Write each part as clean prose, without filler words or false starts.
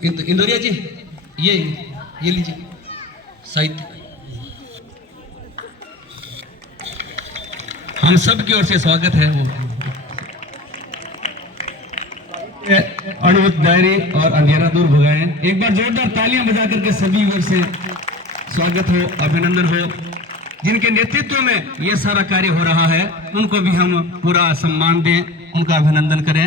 इंदौरिया जी ये लीजिए साहित्य। हम सब की ओर से स्वागत है। वो अणुवत दायरे और अंधेरा दूर भगाए। एक बार जोरदार तालियां बजा करके सभी ओर से स्वागत हो, अभिनंदन हो। जिनके नेतृत्व में ये सारा कार्य हो रहा है उनको भी हम पूरा सम्मान दें, उनका अभिनंदन करें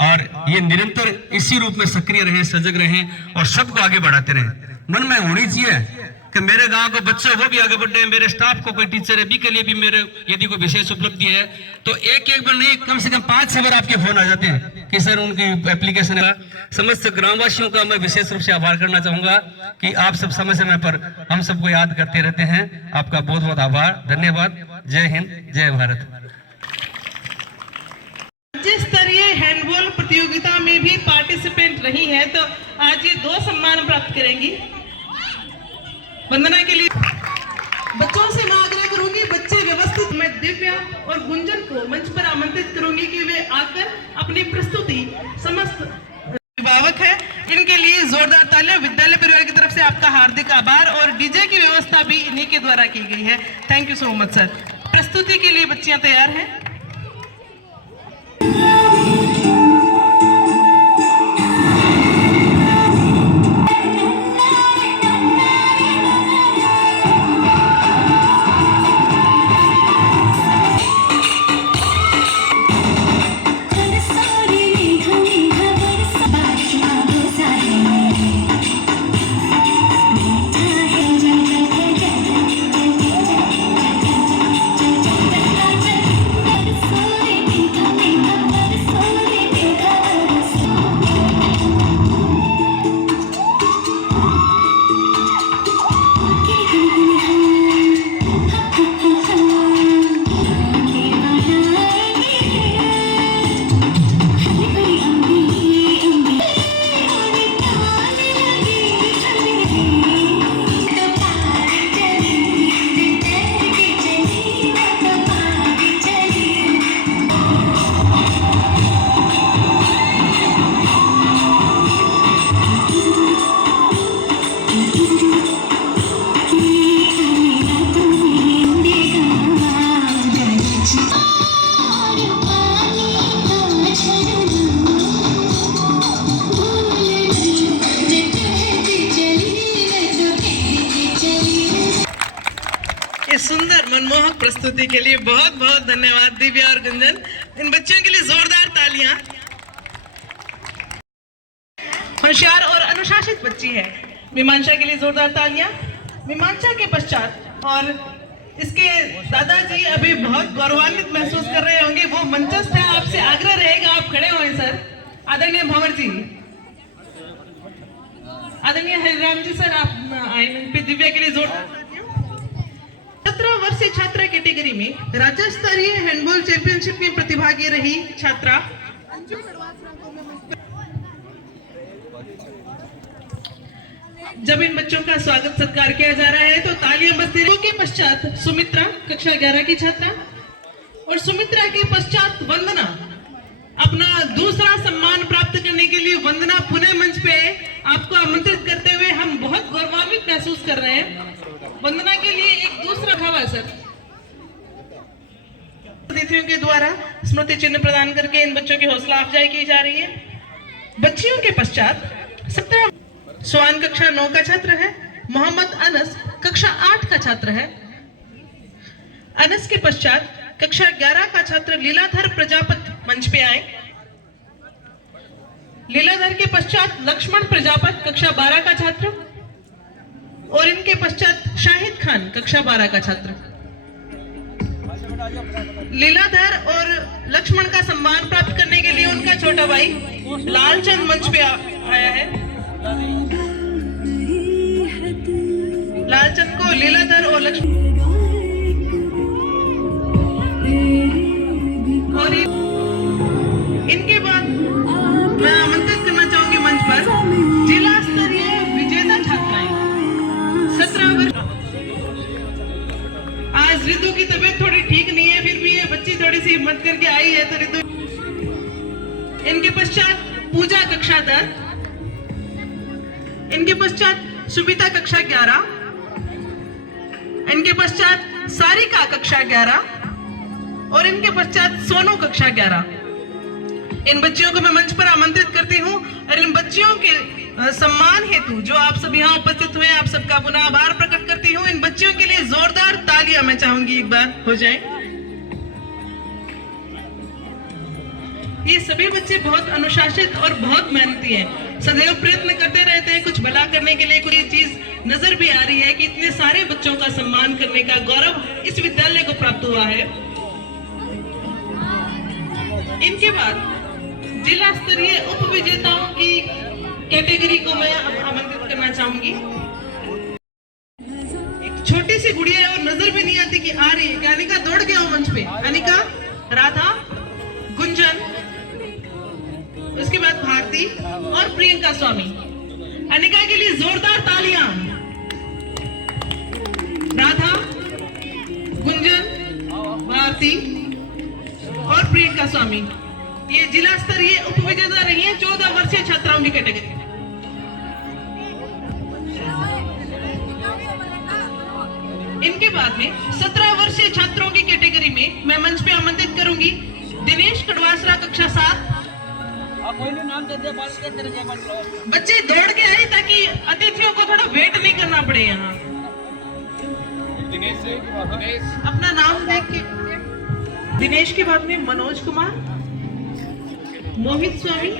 और ये निरंतर इसी रूप में सक्रिय रहें, सजग रहें और सबको आगे बढ़ाते रहें। मन में होनी चाहिए कि मेरे गांव के बच्चे वो भी आगे बढ़ रहे हैं, मेरे स्टाफ को कोई टीचर है भी के लिए भी मेरे यदि कोई विशेष उपलब्धि है तो एक बार नहीं कम से कम 5-6 बार आपके फोन आ जाते हैं कि सर उनकी एप्लीकेशन है। समस्त ग्रामवासियों का मैं विशेष रूप से आभार करना चाहूंगा कि आप सब समय समय पर हम सबको याद करते रहते हैं। आपका बहुत बहुत आभार, धन्यवाद। जय हिंद, जय भारत। राज्य स्तरीय हैंडबॉल प्रतियोगिता में भी पार्टिसिपेंट रही है तो आज ये 2 सम्मान प्राप्त करेंगी। वंदना के लिए बच्चों से मैं आग्रह करूंगी, बच्चे व्यवस्थित। मैं दिव्या और गुंजन को मंच पर आमंत्रित करूंगी कि वे आकर अपनी प्रस्तुति समस्त अभिभावक है इनके लिए जोरदार तालियां। विद्यालय परिवार की तरफ से आपका हार्दिक आभार और डीजे की व्यवस्था भी इन्हीं के द्वारा की गई है। Thank you so much sir. प्रस्तुति के लिए बच्चियां तैयार हैं। सुंदर मनमोहक प्रस्तुति के लिए बहुत बहुत धन्यवाद दिव्या और गुंजन। इन बच्चों के लिए जोरदार तालियां। होशियार और अनुशासित बच्ची है मीमांसा के लिए जोरदार तालियां। मीमांसा के पश्चात और इसके दादाजी अभी बहुत गौरवान्वित महसूस कर रहे होंगे, वो मंचस्थ है। आपसे आग्रह रहेगा आप खड़े हों सर। आदरणीय भंवर जी, आदरणीय हरिराम जी सर आप आए। दिव्या के लिए जोरदार 17 वर्षीय छात्रा कैटेगरी में राज्य स्तरीय हैंडबॉल चैंपियनशिप में प्रतिभागी रही छात्रा जब इन बच्चों का स्वागत सत्कार किया जा रहा है तो तालियां बजती रहें। के पश्चात सुमित्रा कक्षा 11 की छात्रा और सुमित्रा के पश्चात वंदना अपना दूसरा सम्मान प्राप्त करने के लिए वंदना पुणे मंच पे आपको आमंत्रित करते हुए हम बहुत गौरवान्वित महसूस कर रहे हैं। वंदना के लिए एक दूसरा खावा सर अतिथियों के द्वारा स्मृति चिन्ह प्रदान करके इन बच्चों की हौसला अफजाई की जा रही है। बच्चियों के पश्चात 17 स्वान कक्षा 9 का छात्र है। मोहम्मद अनस कक्षा 8 का छात्र है। अनस के पश्चात कक्षा 11 का छात्र लीलाधर प्रजापत मंच पे आए। लीलाधर के पश्चात लक्ष्मण प्रजापत कक्षा 12 का छात्र और इनके पश्चात शाहिद खान कक्षा 12 का छात्र। लीलाधर और लक्ष्मण का सम्मान प्राप्त करने के लिए उनका छोटा भाई लालचंद मंच पे आया है। लालचंद को लीलाधर और लक्ष्मण और इनके बाद मैं आमंत्रित करना चाहूंगी मंच पर जिला स्तरीय विजेता छात्राएं 17 वर्ष। आज रितु की तबीयत थोड़ी ठीक नहीं है, फिर भी ये बच्ची थोड़ी सी हिम्मत करके आई है तो रितु। इनके पश्चात पूजा कक्षा 10, इनके पश्चात सुविता कक्षा 11, इनके पश्चात सारिका कक्षा 11 और इनके पश्चात सोनू कक्षा 11। इन बच्चियों को मैं मंच पर आमंत्रित करती हूँ और इन बच्चियों के सम्मान हेतु जो आप सब यहाँ उपस्थित हुए, आप सबका पुनः आभार प्रकट करती हूँ। इन बच्चियों के लिए जोरदार तालियां मैं चाहूंगी एक बार हो जाए। ये सभी बच्चे बहुत अनुशासित और बहुत मेहनती हैं, सदैव प्रयत्न करते रहते हैं कुछ भला करने के लिए। कोई चीज नजर भी आ रही है कि इतने सारे बच्चों का सम्मान करने का गौरव इस विद्यालय को प्राप्त हुआ है। इनके बाद जिला स्तरीय उप विजेताओं की कैटेगरी को मैं आमंत्रित करना चाहूंगी। एक छोटी सी गुड़िया है और नजर भी नहीं आती कि आ रही है। अनिका दौड़ के आओ मंच पे। अनिका, राधा, गुंजन, उसके बाद भारती और प्रियंका स्वामी। अनिका के लिए जोरदार तालियां। राधा, गुंजन, भारती और प्रियंका स्वामी ये जिला स्तरीय उप विजेता रही है 14 वर्षीय छात्राओं की कैटेगरी। इनके बाद में 17 वर्षीय छात्रों की कैटेगरी में मैं मंच पे आमंत्रित करूंगी दिनेश कड़वासरा कक्षा 7। बच्चे दौड़ के आए ताकि अतिथियों को थोड़ा वेट नहीं करना पड़े यहाँ। अपना नाम देख के। दिनेश के बाद में मनोज कुमार, मोहित स्वामी,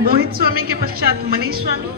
मोहित स्वामी के पश्चात मनीष स्वामी।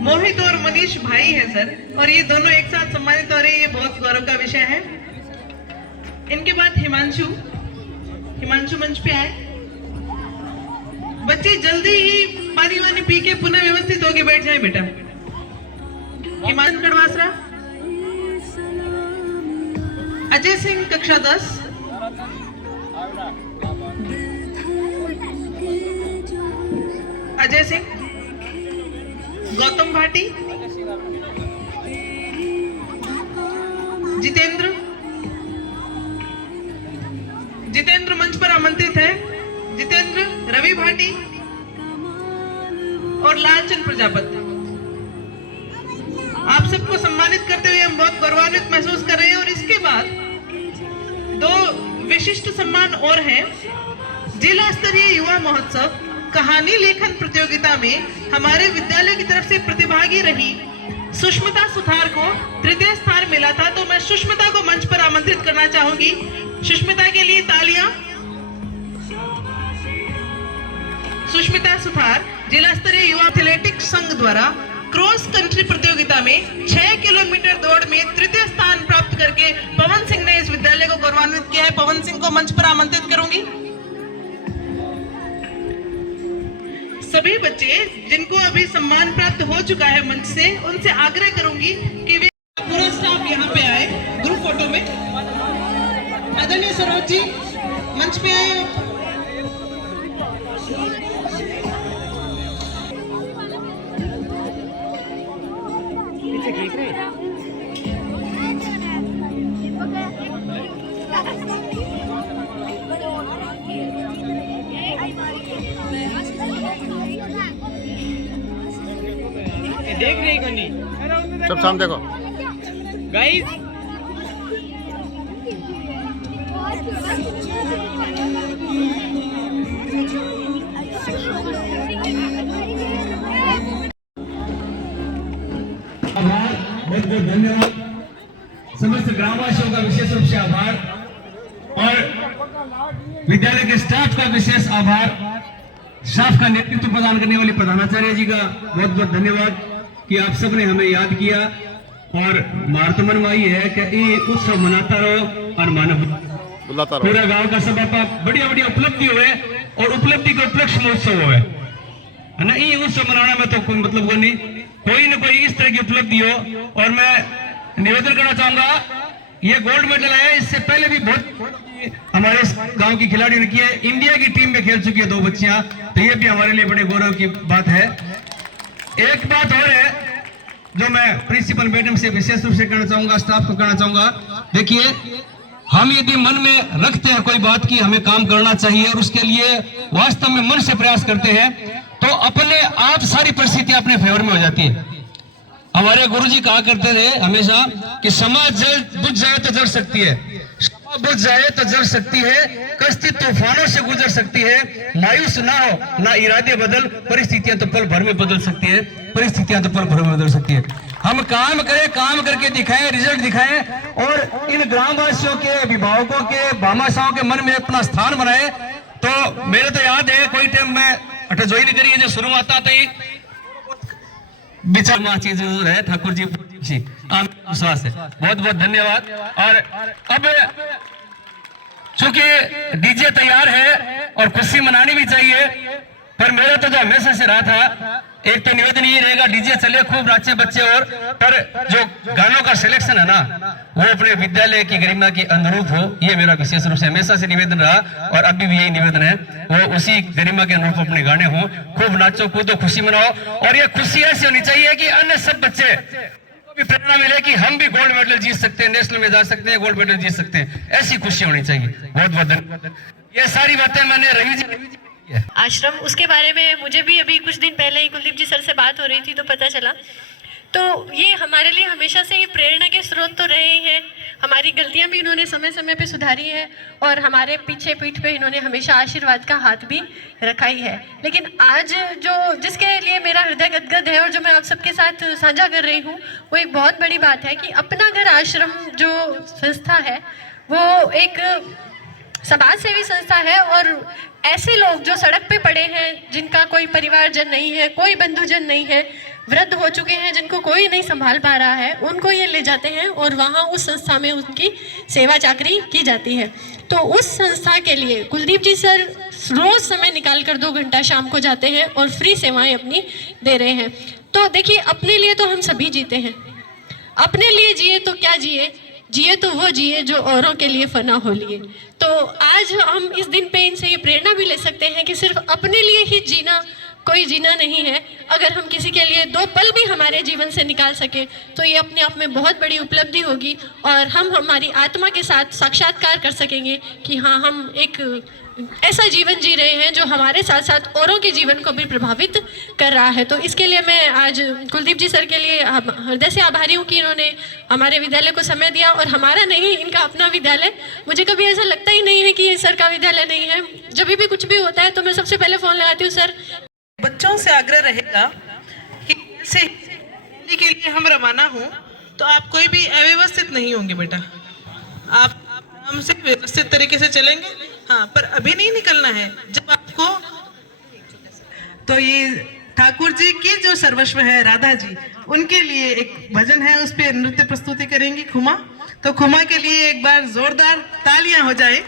मोहित और मनीष भाई हैं सर, और ये दोनों एक साथ सम्मानित हो रहे हैं, ये बहुत गौरव का विषय है। इनके बाद हिमांशु मंच पे आए। बच्चे जल्दी ही पानी वानी पी के पुनः व्यवस्थित होके बैठ जाए बेटा। हिमांशु कड़वासरा, अजय सिंह कक्षा 10, अजय सिंह, गौतम भाटी, जितेंद्र मंच पर आमंत्रित है। जितेंद्र, रवि भाटी और लालचंद प्रजापति। आप सबको सम्मानित करते हुए हम बहुत गौरवान्वित महसूस कर रहे हैं। और इसके बाद 2 विशिष्ट सम्मान और हैं। जिला स्तरीय युवा महोत्सव कहानी लेखन प्रतियोगिता में हमारे विद्यालय की तरफ से प्रतिभागी रही सुष्मिता सुथार को 3य स्थान मिला था, तो मैं सुष्मिता को मंच पर आमंत्रित करना चाहूंगी। सुष्मिता के लिए तालियां। सुष्मिता सुथार जिला स्तरीय युवा एथलेटिक्स संघ द्वारा क्रॉस कंट्री प्रतियोगिता में 6 किलोमीटर दौड़ में 3य स्थान प्राप्त करके पवन सिंह ने इस विद्यालय को गौरवान्वित किया है। पवन सिंह को मंच पर आमंत्रित करूंगी। सभी बच्चे जिनको अभी सम्मान प्राप्त हो चुका है मंच से, उनसे आग्रह करूंगी कि वे पूरा स्टाफ यहाँ पे आए ग्रुप फोटो में। आदरणीय सरोज जी मंच पे आए। देख रही को नहीं, सब सामने देखो गाइस। आभार, बहुत बहुत धन्यवाद। समस्त ग्रामवासियों का विशेष रूप से आभार और विद्यालय के स्टाफ का विशेष आभार। स्टाफ का नेतृत्व प्रदान करने वाले प्रधानाचार्य जी का बहुत बहुत धन्यवाद कि आप सबने हमें याद किया। और मार्तमन माई है कि ये उत्सव मनाता रहो और मानव पूरा गांव का सब बढ़िया बढ़िया उपलब्धि हुए और उपलब्धि का उपलक्ष्य महोत्सव हुए है ना। ये उत्सव मनाने में तो कोई मतलब को नहीं, कोई न कोई इस तरह की उपलब्धि हो। और मैं निवेदन करना चाहूंगा, ये गोल्ड मेडल है, इससे पहले भी बहुत हमारे गांव की खिलाड़ियों ने किया है। इंडिया की टीम में खेल चुकी है 2 बच्चियां, तो ये भी हमारे लिए बड़े गौरव की बात है। एक बात और है जो मैं प्रिंसिपल मैडम से विशेष रूप से कहना चाहूंगा, स्टाफ को कहना चाहूंगा। देखिए, हम यदि मन में रखते हैं कोई बात की हमें काम करना चाहिए और उसके लिए वास्तव में मन से प्रयास करते हैं तो अपने आप सारी परिस्थितियां अपने फेवर में हो जाती है। हमारे गुरुजी कहा करते थे हमेशा कि समाज जल बुझ जाए तो जल सकती है, बुझ जाए तो जल सकती है, कश्ती तूफानों से गुजर सकती है, मायूस ना हो, ना इरादे बदल, परिस्थितियां तो पल भर में बदल सकती है, परिस्थितियां तो पल भर में बदल सकती है। हम काम करें, काम करके दिखाएं, रिजल्ट दिखाएं और इन ग्रामवासियों के, अभिभावकों के, भामाशाहों के मन में अपना स्थान बनाए। तो मेरे तो याद है कोई टाइम में अटक जोई नहीं करी जो शुरुआत आता ही विचार चीज जरूर है। ठाकुर जी विश्वास है। बहुत बहुत धन्यवाद। और अब चूंकि डीजे तैयार है और खुशी मनानी भी चाहिए, पर मेरा तो जो हमेशा से रहा था, एक तो निवेदन ये रहेगा डीजे चले खूब नाचे बच्चे, और पर जो गानों का सिलेक्शन है ना वो अपने विद्यालय की गरिमा के अनुरूप हो, ये मेरा विशेष रूप से हमेशा से निवेदन रहा और अभी भी यही निवेदन है। वो उसी गरिमा के अनुरूप अपने गाने हों, खूब नाचो कूदो, खुशी मनाओ। और ये खुशी ऐसी होनी चाहिए कि अन्य सब बच्चे को भी प्रेरणा मिले कि हम भी गोल्ड मेडल जीत सकते हैं, नेशनल में जा सकते हैं, गोल्ड मेडल जीत सकते हैं, ऐसी खुशी होनी चाहिए। बहुत बहुत धन्यवाद। ये सारी बातें मैंने रवि जी आश्रम, उसके बारे में मुझे भी अभी कुछ दिन पहले ही कुलदीप जी सर से बात हो रही थी तो पता चला। तो ये हमारे लिए हमेशा से ये प्रेरणा के स्रोत तो रहे हैं। हमारी गलतियां भी इन्होंने समय समय पे सुधारी है और हमारे पीछे पीठ पे इन्होंने हमेशा आशीर्वाद का हाथ भी रखा ही है। लेकिन आज जो जिसके लिए मेरा हृदय गदगद है और जो मैं आप सबके साथ साझा कर रही हूँ, वो एक बहुत बड़ी बात है कि अपना घर आश्रम जो संस्था है वो एक समाज सेवी संस्था है। और ऐसे लोग जो सड़क पे पड़े हैं, जिनका कोई परिवारजन नहीं है, कोई बंधुजन नहीं है, वृद्ध हो चुके हैं, जिनको कोई नहीं संभाल पा रहा है, उनको ये ले जाते हैं और वहाँ उस संस्था में उनकी सेवा चाकरी की जाती है। तो उस संस्था के लिए कुलदीप जी सर रोज समय निकाल कर 2 घंटा शाम को जाते हैं और फ्री सेवाएं अपनी दे रहे हैं। तो देखिए, अपने लिए तो हम सभी जीते हैं, अपने लिए जिए तो क्या जिए, जिए तो वो जिए जो औरों के लिए फना हो लिए। तो आज हम इस दिन पे इनसे ये प्रेरणा भी ले सकते हैं कि सिर्फ अपने लिए ही जीना कोई जीना नहीं है। अगर हम किसी के लिए 2 पल भी हमारे जीवन से निकाल सके तो ये अपने आप में बहुत बड़ी उपलब्धि होगी और हम हमारी आत्मा के साथ साक्षात्कार कर सकेंगे कि हाँ, हम एक ऐसा जीवन जी रहे हैं जो हमारे साथ साथ औरों के जीवन को भी प्रभावित कर रहा है। तो इसके लिए मैं आज कुलदीप जी सर के लिए हृदय से आभारी हूँ कि इन्होंने हमारे विद्यालय को समय दिया। और हमारा नहीं, इनका अपना विद्यालय। मुझे कभी ऐसा लगता ही नहीं है कि ये सर का विद्यालय नहीं है। जब भी कुछ भी होता है तो मैं सबसे पहले फ़ोन लगाती हूँ, सर। बच्चों से आग्रह रहेगा कि जैसे हिंदी के लिए हम रवाना हों तो आप कोई भी अव्यवस्थित नहीं होंगे बेटा, आप हमसे व्यवस्थित तरीके से चलेंगे। हाँ, पर अभी नहीं निकलना है जब आपको। तो ये ठाकुर जी की जो सर्वस्व है राधा जी, उनके लिए एक भजन है, उस पर नृत्य प्रस्तुति करेंगी खुमा। तो खुमा के लिए एक बार जोरदार तालियां हो जाए।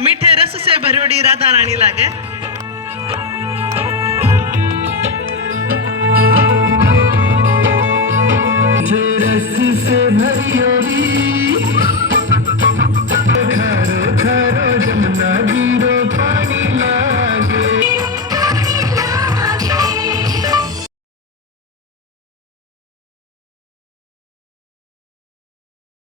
मीठे रस से भरोड़ी राधा रानी लागे। रस से भरियोरी